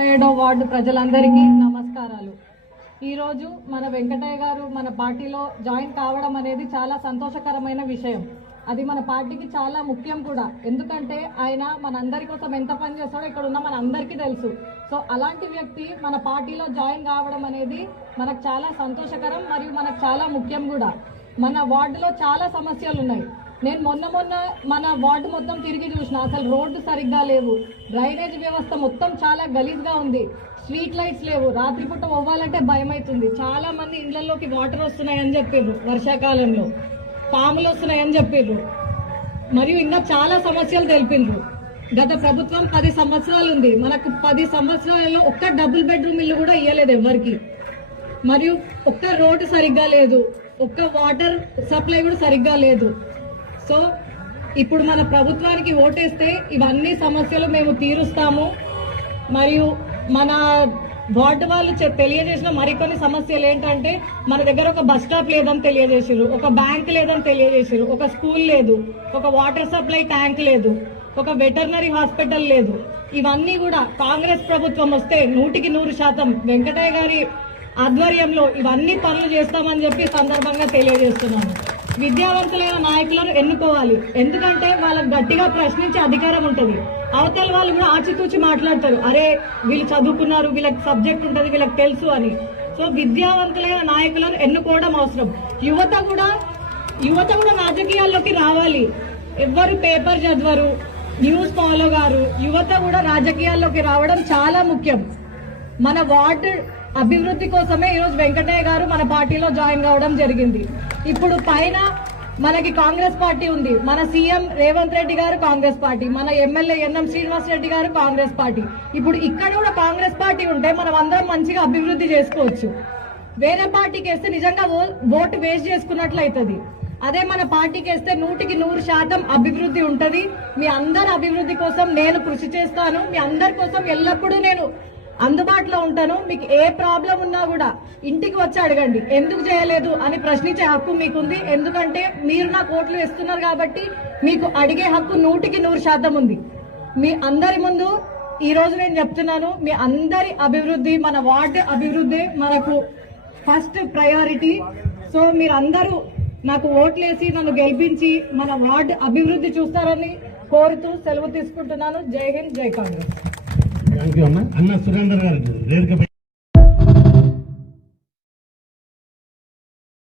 7వ వార్డు ప్రజలందరికీ నమస్కారాలు. ఈరోజు మన వెంకటయ్య గారు మన పార్టీలో జాయిన్ కావడం అనేది చాలా సంతోషకరమైన విషయం. అది మన పార్టీకి చాలా ముఖ్యం కూడా. ఎందుకంటే ఆయన మనందరి కోసం ఎంత పని చేస్తాడో ఇక్కడ ఉన్న మన అందరికీ తెలుసు. సో అలాంటి వ్యక్తి మన పార్టీలో జాయిన్ కావడం అనేది మనకు చాలా సంతోషకరం మరియు మనకు చాలా ముఖ్యం కూడా. మన వార్డులో చాలా సమస్యలు ఉన్నాయి. నేను మొన్న మన వార్డు మొత్తం తిరిగి చూసిన, అసలు రోడ్డు సరిగ్గా లేవు, డ్రైనేజ్ వ్యవస్థ మొత్తం చాలా గలీజ్గా ఉంది, స్ట్రీట్ లైట్స్ లేవు, రాత్రిపూట పోవాలంటే భయం అవుతుంది. చాలా మంది ఇళ్లలోకి వాటర్ వస్తున్నాయని చెప్పారు, వర్షాకాలంలో పాములు వస్తున్నాయని చెప్పారు, మరియు ఇంకా చాలా సమస్యలు తెలిపిండ్రు. గత ప్రభుత్వం 10 సంవత్సరాలు ఉంది, మనకు 10 సంవత్సరాలలో ఒక్క డబుల్ బెడ్రూమ్ ఇల్లు కూడా ఇవ్వలేదు ఎవరికి, మరియు ఒక్క రోడ్డు సరిగ్గా లేదు, ఒక్క వాటర్ సప్లై కూడా సరిగ్గా లేదు. సో ఇప్పుడు మన ప్రభుత్వానికి ఓటేస్తే ఇవన్నీ సమస్యలు మేము తీరుస్తాము. మరియు మన వార్డు వాళ్ళు తెలియజేసిన మరికొన్ని సమస్యలు ఏంటంటే, మన దగ్గర ఒక బస్ స్టాప్ లేదని తెలియజేసారు, ఒక బ్యాంక్ లేదని తెలియజేసారు, ఒక స్కూల్ లేదు, ఒక వాటర్ సప్లై ట్యాంక్ లేదు, ఒక వెటర్నరీ హాస్పిటల్ లేదు. ఇవన్నీ కూడా కాంగ్రెస్ ప్రభుత్వం వస్తే 100% వెంకటయ్య గారి ఆధ్వర్యంలో ఇవన్నీ పనులు చేస్తామని చెప్పి సందర్భంగా తెలియజేస్తున్నాను. విద్యావంతులైన నాయకులను ఎన్నుకోవాలి, ఎందుకంటే వాళ్ళకి గట్టిగా ప్రశ్నించే అధికారం ఉంటుంది. అవతల వాళ్ళు కూడా ఆచితూచి మాట్లాడతారు, అరే వీళ్ళు చదువుకున్నారు, వీళ్ళకి సబ్జెక్ట్ ఉంటుంది, వీళ్ళకి తెలుసు అని. సో విద్యావంతులైన నాయకులను ఎన్నుకోవడం అవసరం. యువత కూడా రాజకీయాల్లోకి రావాలి. ఎవ్వరు పేపర్ చదవరు, న్యూస్ ఫాలో గారు, యువత కూడా రాజకీయాల్లోకి రావడం చాలా ముఖ్యం. మన వార్డు అభివృద్ధి కోసమే ఈరోజు వెంకటయ్య గారు మన పార్టీలో జాయిన్ కావడం జరిగింది. ఇప్పుడు పైన మనకి కాంగ్రెస్ పార్టీ ఉంది, మన సీఎం రేవంత్ రెడ్డి గారు కాంగ్రెస్ పార్టీ, మన ఎమ్మెల్యే ఎన్ఎం శ్రీనివాస్ రెడ్డి గారు కాంగ్రెస్ పార్టీ. ఇప్పుడు ఇక్కడ కూడా కాంగ్రెస్ పార్టీ ఉంటే మనం అందరం మంచిగా అభివృద్ధి చేసుకోవచ్చు. వేరే పార్టీకి వేస్తే నిజంగా ఓటు వేస్ట్ చేసుకున్నట్లు అవుతుంది. అదే మన పార్టీకి వేస్తే 100% అభివృద్ధి ఉంటది. మీ అందరి అభివృద్ధి కోసం నేను కృషి చేస్తాను. మీ అందరి కోసం ఎల్లప్పుడూ నేను అందుబాటులో ఉంటాను. మీకు ఏ ప్రాబ్లం ఉన్నా కూడా ఇంటికి వచ్చి అడగండి. ఎందుకు చేయలేదు అని ప్రశ్నించే హక్కు మీకుంది. ఎందుకంటే మీరు నాకు ఓట్లు ఇస్తున్నారు కాబట్టి మీకు అడిగే హక్కు 100% ఉంది. మీ అందరి ముందు ఈ రోజు నేను చెప్తున్నాను, మీ అందరి అభివృద్ధి, మన వార్డు అభివృద్ధి మనకు ఫస్ట్ ప్రయారిటీ. సో మీరందరూ నాకు ఓట్లేసి నన్ను గెలిపించి మన వార్డు అభివృద్ధి చూస్తారని కోరుతూ సెలవు తీసుకుంటున్నాను. జై హింద్, జై కాంగ్రెస్. థ్యాంక్ యూ అన్న. సురేందర్ గారు వేదికపై